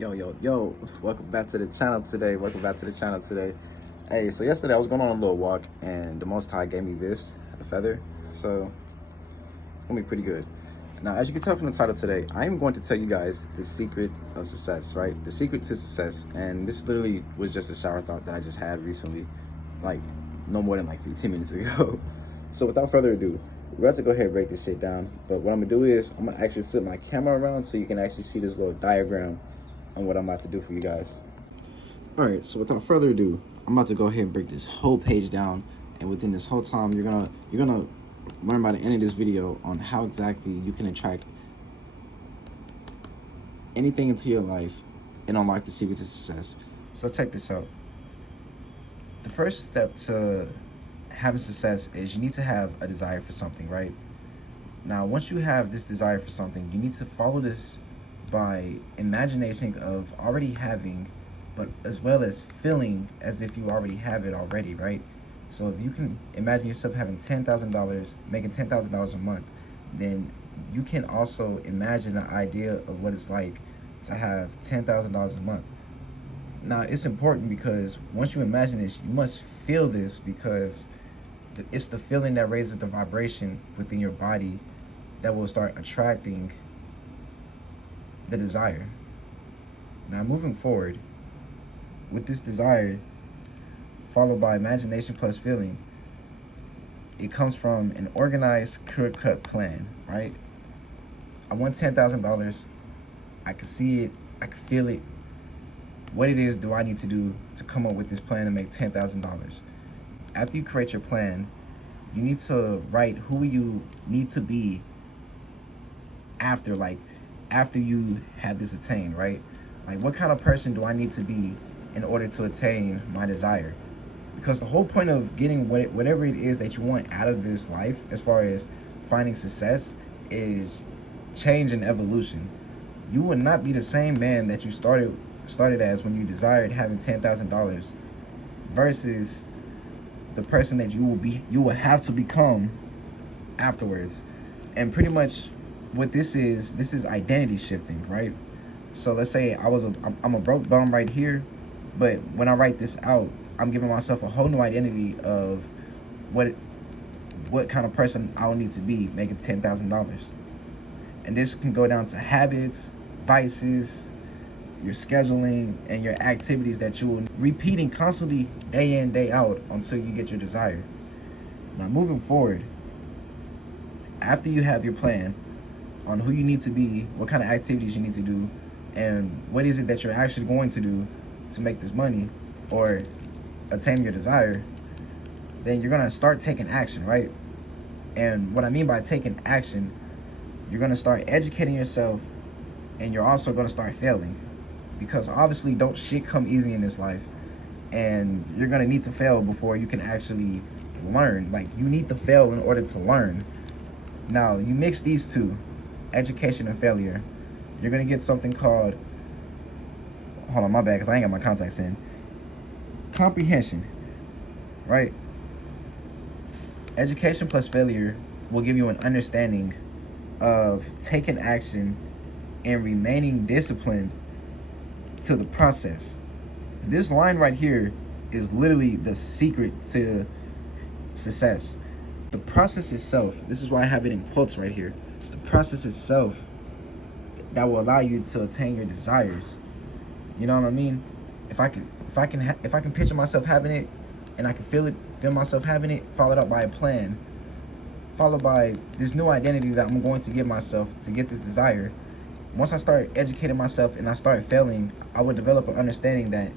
Yo, welcome back to the channel today. Hey, so yesterday I was going on a little walk and the Most High gave me this, a feather. So it's gonna be pretty good. Now, as you can tell from the title today, I am going to tell you guys the secret of success, right? The secret to success. And this literally was just a shower thought that I just had recently, like no more than like 15 minutes ago. So without further ado, we're about to go ahead and break this shit down. But what I'm gonna do is I'm gonna actually flip my camera around so you can actually see this little diagram on what I'm about to do for you guys. All right, so without further ado, I'm about to go ahead and break this whole page down, and within this whole time, you're gonna learn by the end of this video on how exactly you can attract anything into your life and unlock the secret to success. So check this out. The first step to having success is you need to have a desire for something, right? Now, once you have this desire for something, you need to follow this by imagination of already having, but as well as feeling as if you already have it already, right? So if you can imagine yourself having $10,000, making $10,000 a month, then you can also imagine the idea of what it's like to have $10,000 a month. Now, it's important because once you imagine this, you must feel this, because it's the feeling that raises the vibration within your body that will start attracting the desire. Now, moving forward, with this desire followed by imagination plus feeling, it comes from an organized, clear-cut plan, right? I want $10,000. I can see it. I can feel it. What it is do I need to do to come up with this plan to make $10,000? After you create your plan, you need to write who you need to be after you have this attained, right? Like, what kind of person do I need to be in order to attain my desire? Because the whole point of getting whatever it is that you want out of this life, as far as finding success, is change and evolution. You will not be the same man that you started as when you desired having $10,000 versus the person that you will have to become afterwards. And pretty much what this is identity shifting, right? So let's say I'm a broke bum right here, but when I write this out, I'm giving myself a whole new identity of what kind of person I'll need to be making $10,000. And this can go down to habits, vices, your scheduling, and your activities that you will repeating constantly day in, day out until you get your desire. Now, moving forward, after you have your plan on who you need to be, what kind of activities you need to do, and what is it that you're actually going to do to make this money or attain your desire, then you're going to start taking action, right? And what I mean by taking action, you're going to start educating yourself, and you're also going to start failing, because obviously don't shit come easy in this life, and you're going to need to fail before you can actually learn. Like, you need to fail in order to learn. Now, you mix these two, education and failure, you're going to get something called, hold on, my bad, because I ain't got my contacts in, comprehension, right? Education plus failure will give you an understanding of taking action and remaining disciplined to the process. This line right here is literally the secret to success. The process itself, this is why I have it in quotes right here. It's the process itself that will allow you to attain your desires. You know what I mean? If I can picture myself having it, and I can feel myself having it, followed up by a plan, followed by this new identity that I'm going to give myself to get this desire. Once I start educating myself and I start failing, I would develop an understanding that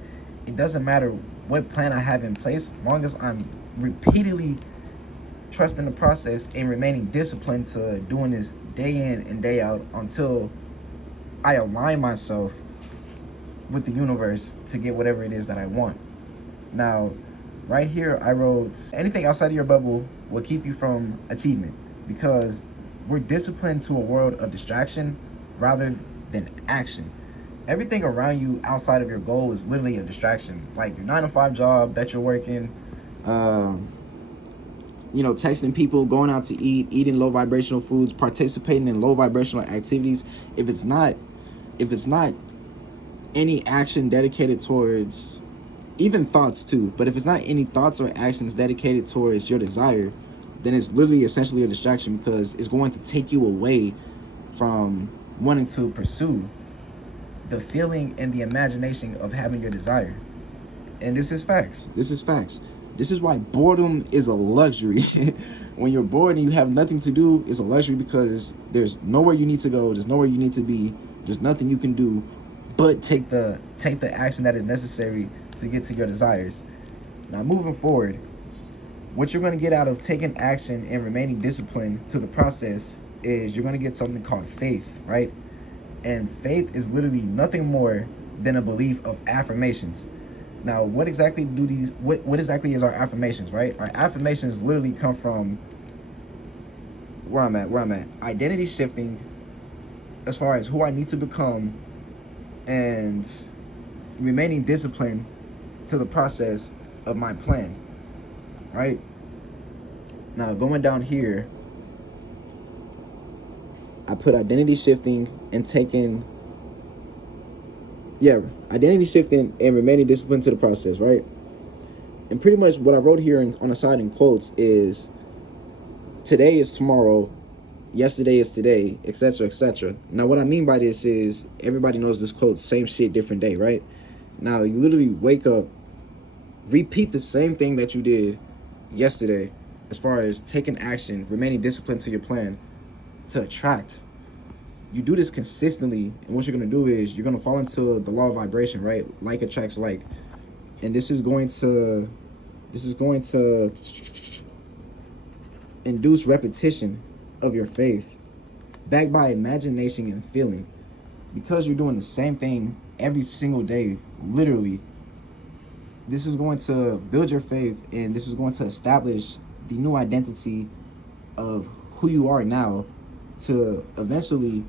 it doesn't matter what plan I have in place, as long as I'm repeatedly trusting the process and remaining disciplined to doing this day in and day out until I align myself with the universe to get whatever it is that I want. Now, right here, I wrote, anything outside of your bubble will keep you from achievement, because we're disciplined to a world of distraction rather than action. Everything around you outside of your goal is literally a distraction. Like your 9-to-5 job that you're working, texting people, going out to eat, eating low vibrational foods, participating in low vibrational activities. If it's not any action dedicated towards, even thoughts too, but if it's not any thoughts or actions dedicated towards your desire, then it's literally essentially a distraction, because it's going to take you away from wanting to pursue the feeling and the imagination of having your desire. And this is facts. This is facts. This is why boredom is a luxury. When you're bored and you have nothing to do, it's a luxury, because there's nowhere you need to go, there's nowhere you need to be, there's nothing you can do but take the action that is necessary to get to your desires. Now, moving forward, what you're going to get out of taking action and remaining disciplined to the process is you're going to get something called faith, right? And faith is literally nothing more than a belief of affirmations. Now, what exactly is our affirmations, right? Our affirmations literally come from where I'm at. Identity shifting as far as who I need to become, and remaining disciplined to the process of my plan, right? Now, going down here, I put identity shifting and identity shifting and remaining disciplined to the process, right? And pretty much what I wrote here on the side in quotes is, today is tomorrow, yesterday is today, etc., etc. Now, what I mean by this is, everybody knows this quote, same shit, different day, right? Now, you literally wake up, repeat the same thing that you did yesterday as far as taking action, remaining disciplined to your plan to attract. You do this consistently, and what you're going to do is you're going to fall into the law of vibration, right? Like attracts like. And this is going to induce repetition of your faith, backed by imagination and feeling. Because you're doing the same thing every single day, literally, this is going to build your faith, and this is going to establish the new identity of who you are now, to eventually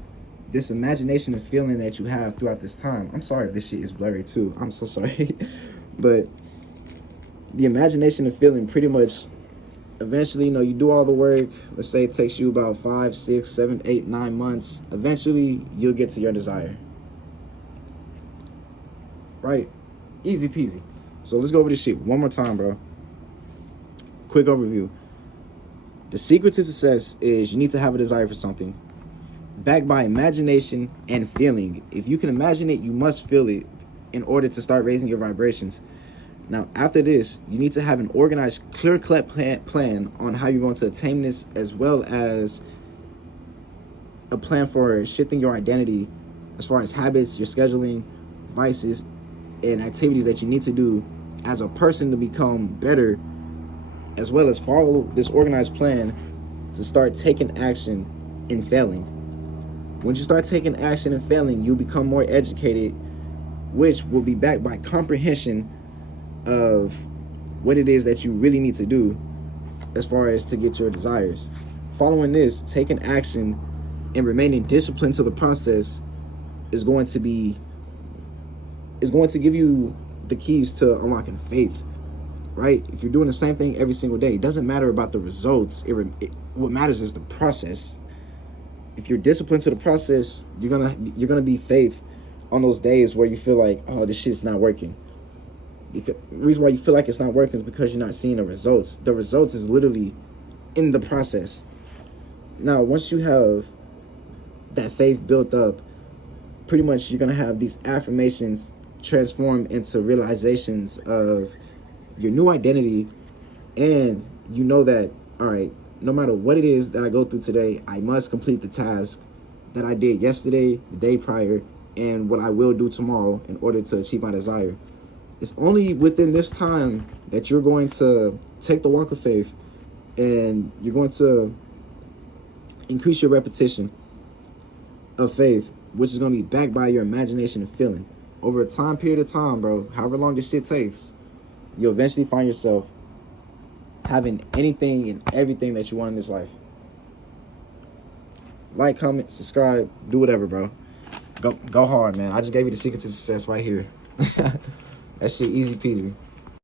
this imagination and feeling that you have throughout this time. I'm sorry if this shit is blurry too. I'm so sorry. But the imagination and feeling pretty much eventually, you do all the work. Let's say it takes you about 5, 6, 7, 8, 9 months. Eventually, you'll get to your desire. Right? Easy peasy. So let's go over this shit one more time, bro. Quick overview. The secret to success is you need to have a desire for something, backed by imagination and feeling. If you can imagine it, you must feel it in order to start raising your vibrations. Now, after this, you need to have an organized, clear-cut plan on how you're going to attain this, as well as a plan for shifting your identity as far as habits, your scheduling, vices, and activities that you need to do as a person to become better, as well as follow this organized plan to start taking action and failing. When you start taking action and failing, you'll become more educated, which will be backed by comprehension of what it is that you really need to do as far as to get your desires. Following this, taking action and remaining disciplined to the process is going to give you the keys to unlocking faith, right? If you're doing the same thing every single day, it doesn't matter about the results. What matters is the process. If you're disciplined to the process, you're gonna be faith on those days where you feel like, oh, this shit's not working. Because the reason why you feel like it's not working is because you're not seeing the results. The results is literally in the process. Now, once you have that faith built up, pretty much you're gonna have these affirmations transform into realizations of your new identity, and you know that, all right, no matter what it is that I go through today, I must complete the task that I did yesterday, the day prior, and what I will do tomorrow in order to achieve my desire. It's only within this time that you're going to take the walk of faith, and you're going to increase your repetition of faith, which is going to be backed by your imagination and feeling. Over a time period of time, bro, however long this shit takes, you'll eventually find yourself having anything and everything that you want in this life. Like, comment, subscribe, do whatever, bro. Go hard, man. I just gave you the secret to success right here. That shit easy peasy.